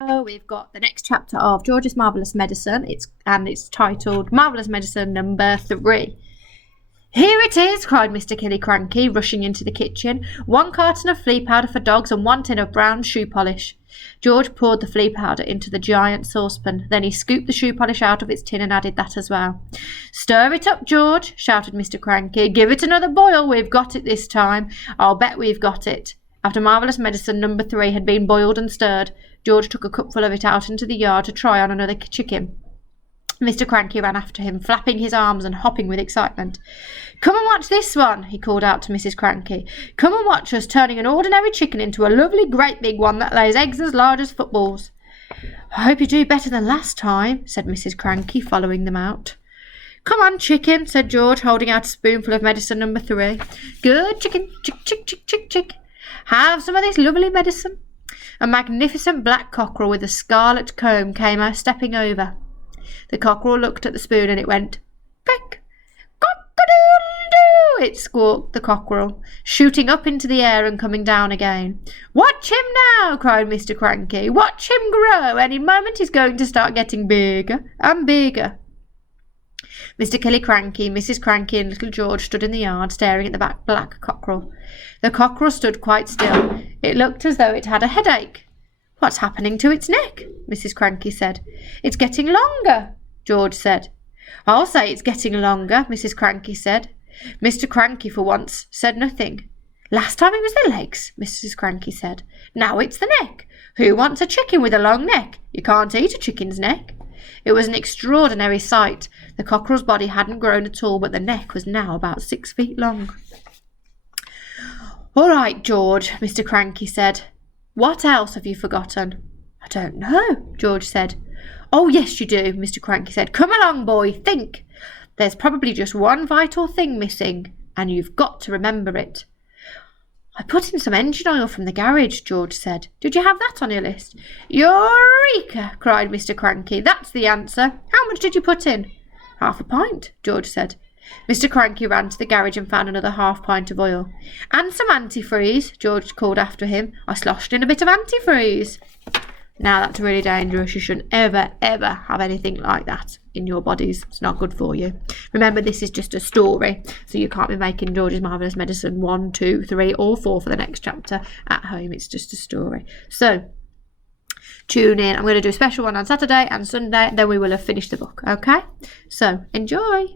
We've got the next chapter of George's Marvellous Medicine. It's titled Marvellous Medicine number 3. Here it is, cried Mr. Killiecranky, rushing into the kitchen. 1 carton of flea powder for dogs and 1 tin of brown shoe polish. George poured the flea powder into the giant saucepan. Then he scooped the shoe polish out of its tin and added that as well. Stir it up, George, shouted Mr. Cranky. Give it another boil. We've got it this time. I'll bet we've got it. After Marvellous Medicine number 3 had been boiled and stirred, George took a cupful of it out into the yard to try on another chicken. Mr. Cranky ran after him, flapping his arms and hopping with excitement. Come and watch this one, he called out to Mrs. Cranky. Come and watch us turning an ordinary chicken into a lovely great big one that lays eggs as large as footballs. I hope you do better than last time, said Mrs. Cranky, following them out. Come on, chicken, said George, holding out a spoonful of medicine number 3. Good chicken, chick, chick, chick, chick, chick. Have some of this lovely medicine. A magnificent black cockerel with a scarlet comb came stepping over. The cockerel looked at the spoon and it went, peck, cock-a-doodle-doo, it squawked, the cockerel, shooting up into the air and coming down again. Watch him now, cried Mr. Cranky. Watch him grow. Any moment he's going to start getting bigger and bigger. Mr. Killiecranky, Mrs. Cranky and little George stood in the yard staring at the black cockerel. The cockerel stood quite still. It looked as though it had a headache. What's happening to its neck? Mrs. Cranky said. It's getting longer, George said. I'll say it's getting longer, Mrs. Cranky said. Mr. Cranky, for once, said nothing. Last time it was the legs, Mrs. Cranky said. Now it's the neck. Who wants a chicken with a long neck? You can't eat a chicken's neck. It was an extraordinary sight. The cockerel's body hadn't grown at all, but the neck was now about 6 feet long. All right, George, Mr. Cranky said. What else have you forgotten? I don't know, George said. Oh, yes, you do, Mr. Cranky said. Come along, boy, think. There's probably just one vital thing missing, and you've got to remember it. I put in some engine oil from the garage, George said. Did you have that on your list? Eureka! Cried Mr. Cranky. That's the answer. How much did you put in? 1/2 pint, George said. Mr. Cranky ran to the garage and found another 1/2 pint of oil. And some antifreeze, George called after him. I sloshed in a bit of antifreeze. Now that's really dangerous. You shouldn't ever, ever have anything like that in your bodies. It's not good for you. Remember, this is just a story, so you can't be making George's Marvellous Medicine 1, 2, 3 or 4 for the next chapter at home. It's just a story. So tune in. I'm going to do a special one on Saturday and Sunday, then we will have finished the book, okay? So enjoy.